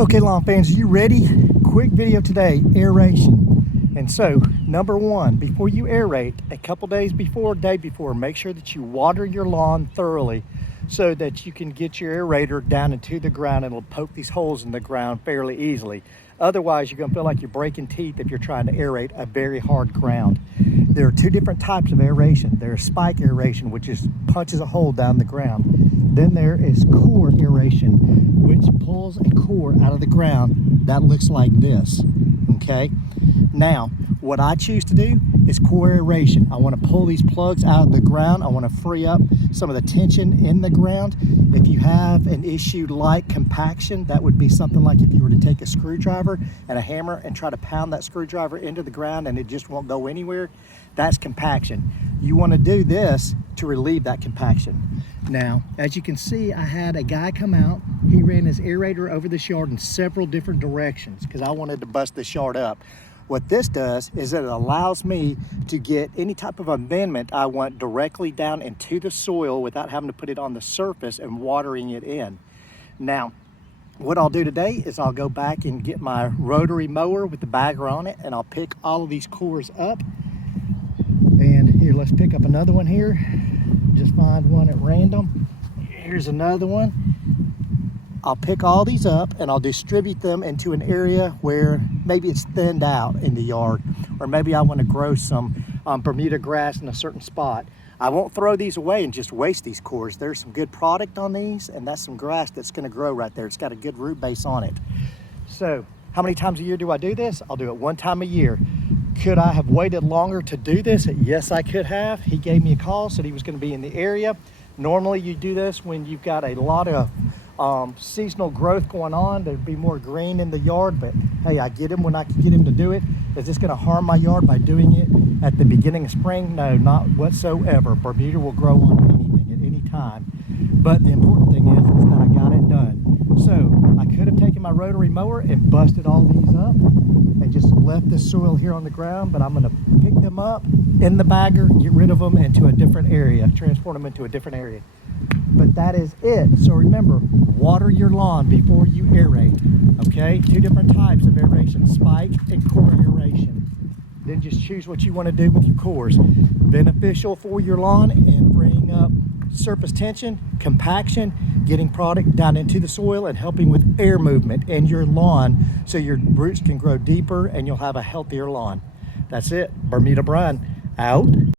Okay, lawn fans, are you ready? Quick video today, aeration. And so, number one, before you aerate, a couple days before, day before, make sure that you water your lawn thoroughly so that you can get your aerator down into the ground and it'll poke these holes in the ground fairly easily. Otherwise, you're gonna feel like you're breaking teeth if you're trying to aerate a very hard ground. There are two different types of aeration. There's spike aeration, which just punches a hole down the ground. Then there is core aeration, which pulls a core out of the ground that looks like this, okay? Now, what I choose to do is core aeration. I want to pull these plugs out of the ground. I want to free up some of the tension in the ground. If you have an issue like compaction, that would be something like if you were to take a screwdriver and a hammer and try to pound that screwdriver into the ground and it just won't go anywhere. That's compaction. You want to do this to relieve that compaction. Now, as you can see, I had a guy come out. He ran his aerator over this yard in several different directions because I wanted to bust this yard up. What this does is that it allows me to get any type of amendment I want directly down into the soil without having to put it on the surface and watering it in. Now, what I'll do today is I'll go back and get my rotary mower with the bagger on it, and I'll pick all of these cores up. And here, let's pick up another one here. Just find one at random. Here's another one. I'll pick all these up and I'll distribute them into an area where maybe it's thinned out in the yard, or maybe I want to grow some Bermuda grass in a certain spot. I won't throw these away and just waste these cores. There's some good product on these, and that's some grass that's going to grow right there. It's got a good root base on it. So how many times a year do I do this? I'll do it one time a year. Could I have waited longer to do this? Yes, I could have. He gave me a call, said he was going to be in the area. Normally you do this when you've got a lot of seasonal growth going on. There'd be more green in the yard, but hey, I get him when I can get him to do it. Is this going to harm my yard by doing it at the beginning of spring? No, not whatsoever. Bermuda will grow on anything at any time. But the important thing is that I got it done. So I could have taken my rotary mower and busted all these up and just left this soil here on the ground, but I'm going to pick them up in the bagger, get rid of them into a different area, transport them into a different area. But that is it. So remember, water your lawn before you aerate, okay? Two different types of aeration, spike and core aeration. Then just choose what you want to do with your cores. Beneficial for your lawn and freeing up surface tension, compaction, getting product down into the soil and helping with air movement in your lawn so your roots can grow deeper and you'll have a healthier lawn. That's it. Bermuda Brian, out.